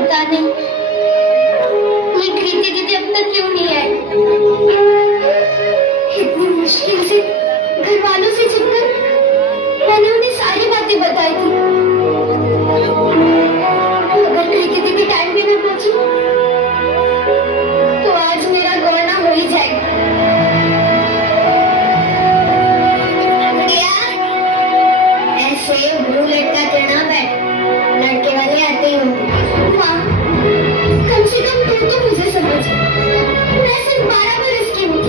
पता नहीं ये कृति दीदी अब तक क्यों नहीं आई। इतनी मुश्किल से घर वालों से छिपकर मैंने उन्हें सारी बातें बताई थी। अगर कृति दीदी टाइम पे न पहुंची तो आज मेरा गौना हो ही जाएगा। ऐसे ब्लू लटका के ना बैठ, लड़के वाले आते ही होंगे। माँ, कम से कम तो मुझे समझ। मैं सिर्फ 12 बरस की हूँ।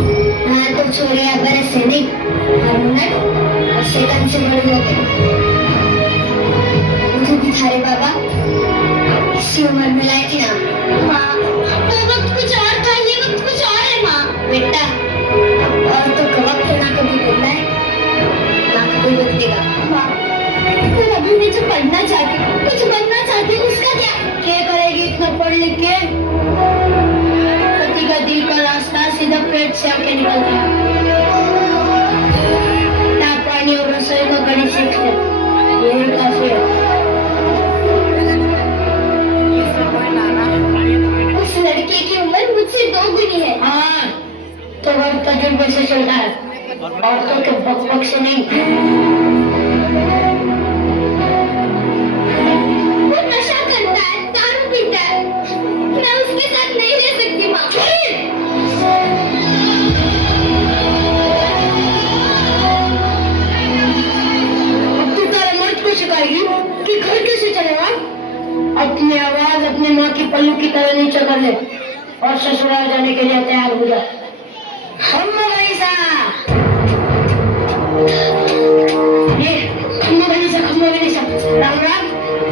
हाँ तो छोरे बरस से नहीं, मिनट और सेकंड से बड़ी हो गई। मुझे भी थारे बाबा इसी उम्र में लाए थी ना। माँ, वो वक्त कुछ और था, ये वक्त कुछ और है माँ। बेटा, और तो वक्त ना कभी बदला है ना कभी बदलेगा। माँ, पर अभी मैं जो पढ़ना चाहती हूँ, कुछ बनना चाहती हूँ, उसका क्या करेगी इतना पढ़ लिख के? पति का दिल का रास्ता सीधा पेट से आके निकलता है। ना पानी और रसोई को कड़ी सीख ले, यही काफी है। उस लड़के की उम्र मुझसे 2 गुनी है। हाँ, तो वह तजुर्बे से चलता है, औरतों के बक से नहीं। वो नशा करता है, दारू पीता है, मैं उसके साथ नहीं रह सकती माँ। अब तू तेरे मर्द को सिखाएगी कि घर कैसे चलेगा? अपनी आवाज अपने माँ की पल्लू की तरह नीचे कर ले और ससुराल जाने के लिए तैयार हो जा। राम राम,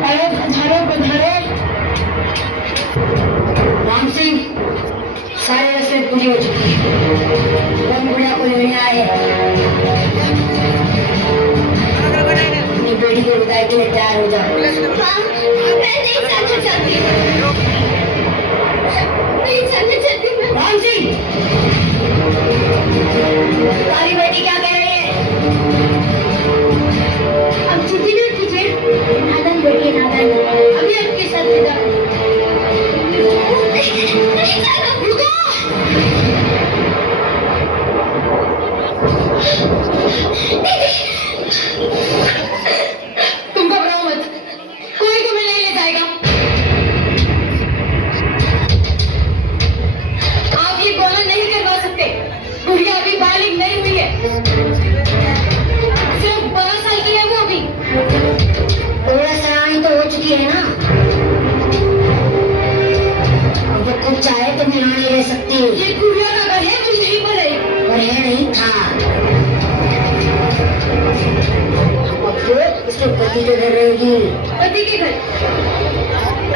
अरे पधारो पधारो। राम सिंह, सारी रस्में पूरी हो चुकी है, बुढ़िया को लेने आए अपनी बेटी को विदाई के लिए तैयार हो जाओ। मैं नहीं जाना चाहती, नहीं जाना चाहती। राम सिंह, तुम्हारी बेटी क्या कह रही है? अब छुट्टी नहीं कीजिए, नादन बेटी नादन, अभी आपके साथ विदा। नहीं जाना, रुको। तुम घबराओ मत, कोई तुम्हें नहीं ले जाएगा। आप ये गोला नहीं करवा सकते, गुड़िया अभी बालिग नहीं हुई है, सिर्फ 12 साल की है वो अभी। थोड़ा सराहनी तो हो चुकी है ना, अब वो खुद चाहे तो यहाँ नहीं रह सकती। ये गुड़िया का घर है, वो यहीं पर है। पर है नहीं था, अब तो उसके पति के घर रहेगी। पति के घर?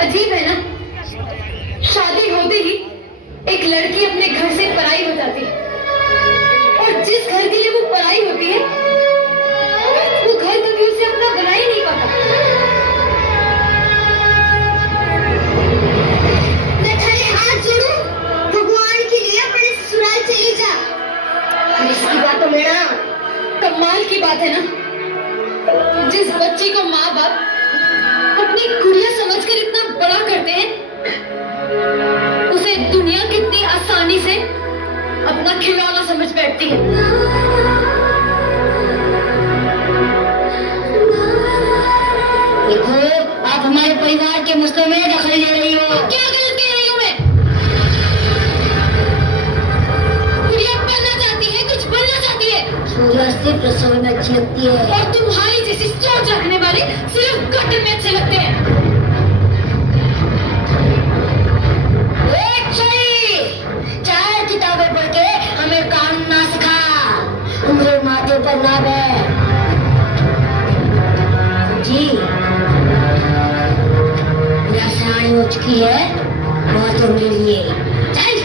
अजीब है ना, शादी होते ही एक लड़की अपने घर से पराई हो जाती है, और जिस घर के लिए वो पराई होती है वो घर कभी उसे अपना बना ही नहीं पाता। मैं थारे हाथ जोड़ूं, भगवान के लिए अपने ससुराल चली जा। इसकी बात तो मेरा कमाल की बात है ना, जिस बच्चे को माँ बाप अपनी गुड़िया समझकर इतना बड़ा करते हैं, उसे दुनिया कितनी आसानी से अपना खिलौना समझ बैठती है। देखो, आप हमारे परिवार के मसलों में दखल ले रही हो। क्या गलत कह रही हूँ मैं? गुड़िया पढ़ना चाहती है, कुछ बनना चाहती है। सूर्य सिर्फ रसोई में अच्छी लगती है, और तुम्हारी जैसी सोच रखने वाले सिर्फ गटर में अच्छे लगते हैं। चाहे किताबें पढ़ के हमें काम ना सिखा, उम्र माथे पर ना बैठ जी। मेरा सराहनी हो चुकी है, बहुत तो मेरे लिए। चल,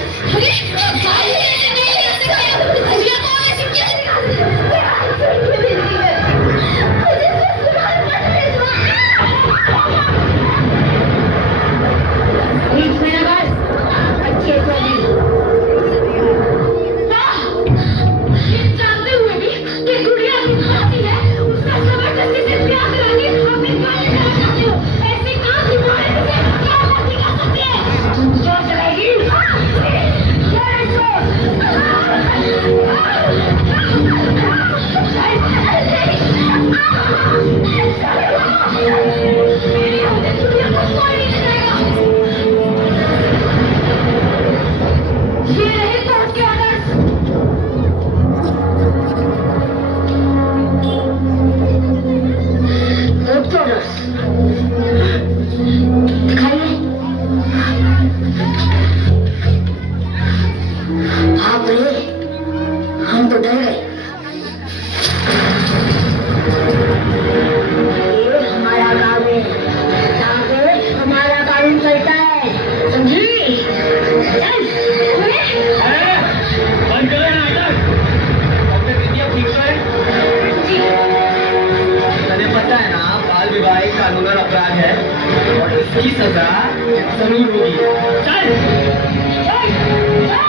बंद करो ना नाटक। डॉक्टर कृति अब ठीक तो है? तुम्हें पता है ना बाल विवाह एक कानूनन अपराध है और इसकी सजा जरूर होगी। चल चल चल